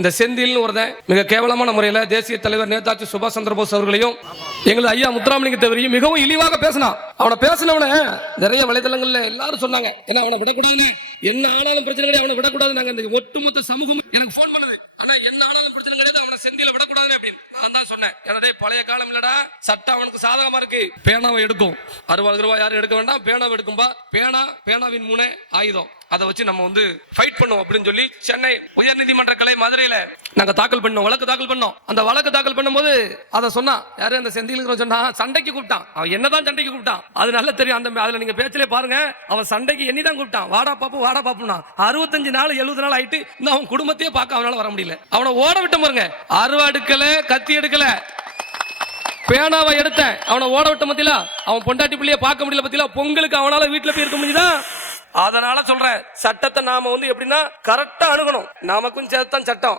இந்த செந்தில்னு ஒருத்தன் மிக கேவலமான முறையில் தேசிய தலைவர் நேதாஜி சுபாஷ் சந்திர போஸ் அவர்களையும் எங்களது ஐயா முத்துராமலிங்க தேவரையும் மிகவும் இழிவாக பேசினான். அவனை பேசினவன நிறைய வலைதளங்கள்ல எல்லாரும் சொன்னாங்க ஏன்னா அவனை விடக்கூடாதுன்னு. என்ன ஆனாலும் பிரச்சனை கிடையாது அவனை விடக்கூடாது நாங்க இந்த ஒட்டுமொத்த சமூகம் எனக்கு ஃபோன் பண்ணுது. ஆனா என்ன ஆனாலும் பிரச்சனை கிடையாது அவனை செந்தில விடக்கூடாது அப்படின்னு நான் தான் சொன்னேன். ஏன்னா பழைய காலம் இல்லடா. சட்டம் அவனுக்கு சாதகமா இருக்கு. பேனாவை எடுக்கும். அறுபது ரூபாய் யாரும் எடுக்க வேண்டாம். பேனாவை எடுக்கும்பா. பேனா பேனாவின் முனை ஆயுதம். அதை வச்சு நம்ம வந்து ஃபைட் பண்ணுவோம் அப்படின்னு சொல்லி சென்னை உயர்நீதிமன்ற கலை மதுரையில நாங்க தாக்கல் பண்ணோம் வழக்கு தாக்கல் பண்ணோம். அந்த வழக்கு தாக்கல் பண்ணும்போது அதை சொன்னா யாரு அந்த செந்திலுங்கிற சொன்னா சண்டைக்கு கூப்பிட்டான். அவன் என்னதான் சண்டைக்கு கூப்பிட்டான்? அது நல்லா தெரியும். அந்த அதுல நீங்க பேச்சிலே பாருங்க அவன் சண்டைக்கு எண்ணி தான் கூப்பிட்டான். வாடா பாப்பு வாடா பாப்புனா அறுபத்தஞ்சு நாள் எழுபது நாள் ஆயிட்டு இன்னும் அவன் குடும்பத்தையே பார்க்க அவனால வர முடியல. அவனை ஓட விட்ட பாருங்க. அருவா எடுக்கல கத்தி எடுக்கல. பேனாவை எடுத்தேன். அவனை ஓட விட்ட மத்தியில அவன் பொண்டாட்டி பிள்ளைய பார்க்க முடியல பத்தியில பொங்கலுக்கு அவனால வீட்டுல போய் இருக்க முடியுதா அதனால சொல்றேன் சட்டத்தை நாம வந்து எப்படின்னா கரெக்டா அணுகணும். நமக்கும் சேர்த்தான் சட்டம்.